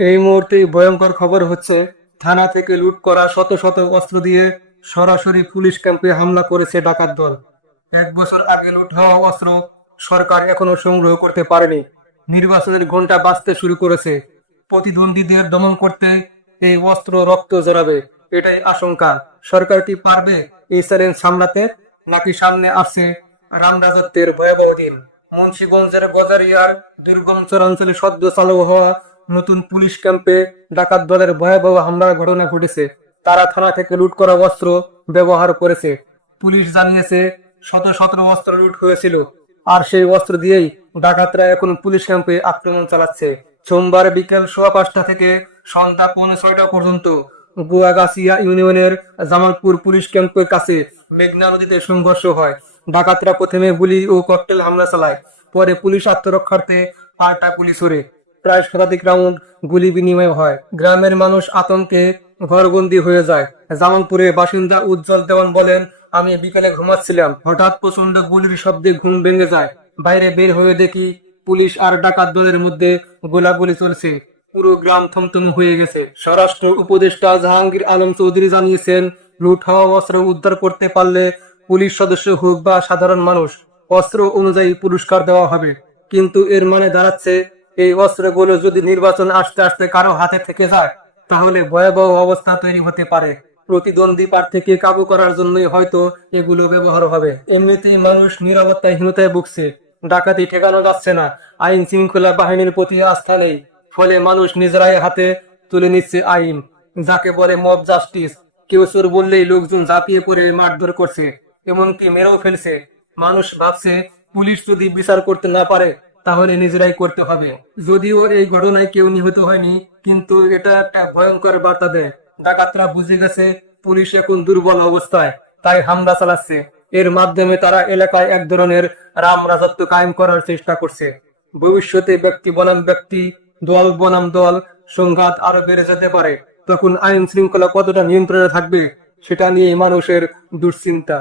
এই মুহূর্তে ভয়ঙ্কর খবর হচ্ছে, থানা থেকে লুট করা শত শত অস্ত্র দিয়ে সরাসরি পুলিশ ক্যাম্পে হামলা করেছে ডাকাত দল। এক বছর আগে লুট হওয়া অস্ত্র সরকার এখনও সংগ্রহ করতে পারেনি। নির্বাচনের ঘণ্টা বাজতে শুরু করেছে। প্রতিদ্বন্দ্বীদের দমন করতে এই অস্ত্র রক্ত জড়াবে, এটাই আশঙ্কা। সরকার কি পারবে এই চ্যালেঞ্জ সামলাতে, নাকি সামনে আসছে রাম রাজত্বের ভয়াবহ দিন? মুন্সীগঞ্জের গজারিয়ার দুর্গম চরাঞ্চলে সদ্য চালু হওয়া নতুন পুলিশ ক্যাম্পে ডাকাত দলের ভয়াবহ হামলার ঘটনা ঘটেছে। তারা থানা থেকে লুট করা অস্ত্র ব্যবহার করেছে। পুলিশ জানিয়েছে, শত শত অস্ত্র লুট হয়েছিল। আর সেই অস্ত্র দিয়েই ডাকাতরা এখন পুলিশ ক্যাম্পে আক্রমণ চালাচ্ছে। সোমবার বিকেল সোয়া পাঁচটা থেকে সন্ধ্যা পৌনে ছয়টা পর্যন্ত গুয়াগাছিয়া ইউনিয়নের জামালপুর পুলিশ ক্যাম্পের কাছে মেঘনা নদীতে সংঘর্ষ হয়। ডাকাতরা প্রথমে গুলি ও ককটেল হামলা চালায়। পরে পুলিশ আত্মরক্ষার্থে পাল্টা গুলি ছড়ে। প্রায় শতাধিক রাউন্ড গুলি বিনিময় হয়। গ্রামের মানুষ আতঙ্কে ঘরবন্দি হয়ে যায়। জামালপুরে বাসিন্দা উজ্জ্বল দেওয়ান বলেন, আমি বিকালে ঘুমাচ্ছিলাম। হঠাৎ প্রচণ্ড গুলির শব্দে ঘুম ভেঙে যায়। বাইরে বের হয়ে দেখি পুলিশ আর ডাকাত দলের মধ্যে গোলাগুলি চলছে। পুরো গ্রাম থমথম হয়ে গেছে। স্বরাষ্ট্র উপদেষ্টা জাহাঙ্গীর আলম চৌধুরী জানিয়েছেন, লুট হওয়া অস্ত্র উদ্ধার করতে পারলে পুলিশ সদস্য হোক বা সাধারণ মানুষ, অস্ত্র অনুযায়ী পুরস্কার দেওয়া হবে। কিন্তু এর মানে দাঁড়াচ্ছে এই অস্ত্রগুলো যদি নির্বাচন আসতে আসতে কারও হাতে থেকে যায়, তাহলে ভয়াবহ অবস্থা তৈরি হতে পারে। প্রতিদ্বন্দ্বী প্রার্থীকে কাবু করার জন্যই হয়তো এগুলো ব্যবহার হবে। এমনিতেই মানুষ নিরাপত্তাহীনতায় ভুগছে। ডাকাতি ঠেকানো যাচ্ছে না। আইন শৃঙ্খলা বাহিনীর প্রতি আস্থা নেই। ফলে মানুষ নিজেরাই হাতে তুলে নিচ্ছে আইন। যাকে বলে মব জাস্টিস। কেউ চোর বললেই লোকজন ঝাঁপিয়ে পড়ে, মারধর করছে। এমনকি মেরেও ফেলছে। মানুষ ভাবছে, পুলিশ যদি বিচার করতে না পারে তাহলে নিজেরাই করতে হবে। যদিও এই ঘটনায় কেউ নিহত হয়নি, কিন্তু এটা একটা ভয়ঙ্কর বার্তা দেয়। ডাকাতরা বুঝে গেছে পুলিশ এখন দুর্বল অবস্থায়, তাই হামলা চালাচ্ছে। এর মাধ্যমে তারা এলাকায় এক ধরনের রাম রাজত্ব কায়েম করার চেষ্টা করছে। ভবিষ্যতে ব্যক্তি বনাম ব্যক্তি, দল বনাম দল, সংঘাত আরও বেড়ে যেতে পারে। তখন আইন শৃঙ্খলা কতটা নিয়ন্ত্রণে থাকবে, সেটা নিয়ে মানুষের দুশ্চিন্তা।